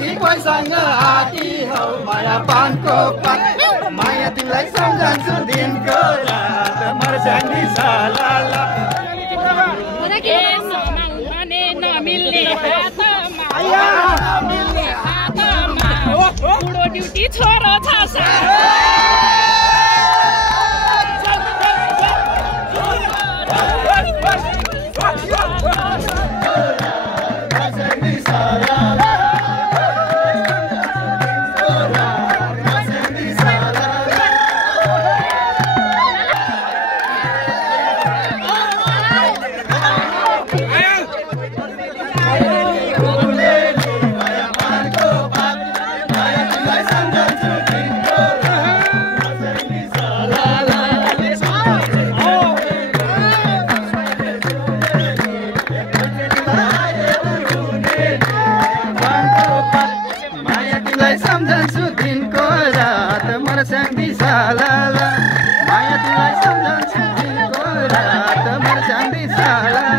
कि कोहीसँग हाती हौ माया पानको पात माया तिमीलाई सम्झन्छु दिनको रात मर्स्याङ्गी सालाला नमिल्ने हातमा बुढो ड्युटी छोरो छ सम्झन्छु दिनको रात मर्स्याङ्गी सालाला माया तिमीलाई सम्झन्छु दिनको रात मर्स्याङ्गी सालाला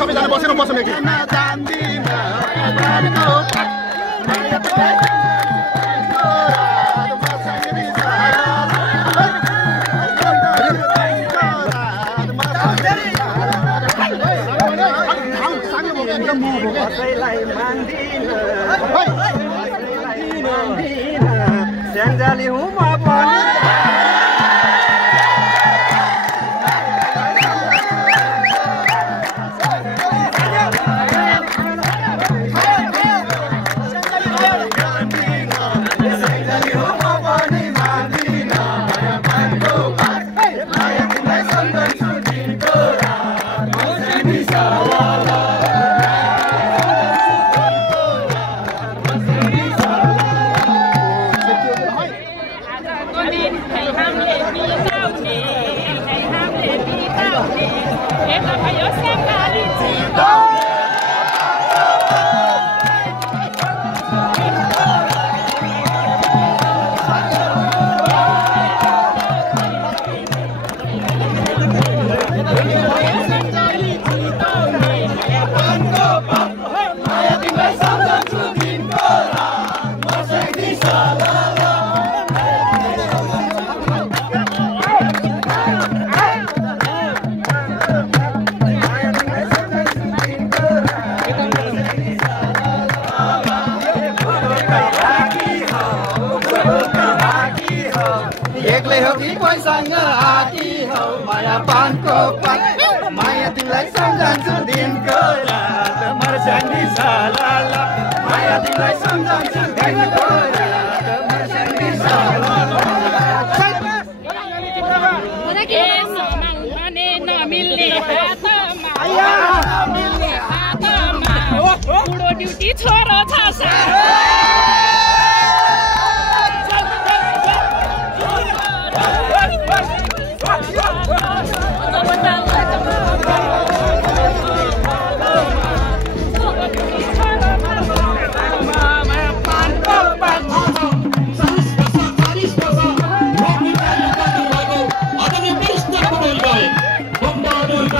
सबैजना बसेर बसौँ एकछिन स्याङ्जाली हुँ म पनि कोहीसँग हाती हौ माया पानको पात माया तिमीलाई सम्झन्छु दिनको रात मर्स्याङ्गी सालाला माया तिमीलाई सम्झन्छु दिनको रात मर्स्याङ्गी सालाला नमिल्ने हातमा बुढो ड्युटी छोरो छ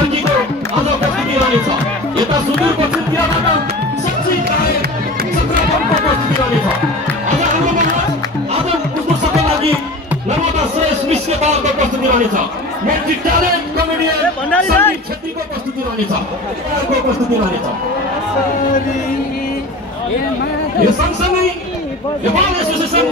टङ्कीको आज प्रस्तुति रहनेछ। यता सुदूर पश्चिमतिरबाट शक्ति गायक चक्रवनको प्रस्तुति रहनेछ। आज हाम्रो मनमा आज उसको सबैको लागि नर्मदा श्रेष्ठ मिश्र बालको प्रस्तुति रहनेछ। मेट्रिक ट्यालेन्ट कमेडियन सन्दीप छेत्रीको प्रस्तुति रहनेछ। यो सँगसँगै नेपाल एसोसिएसन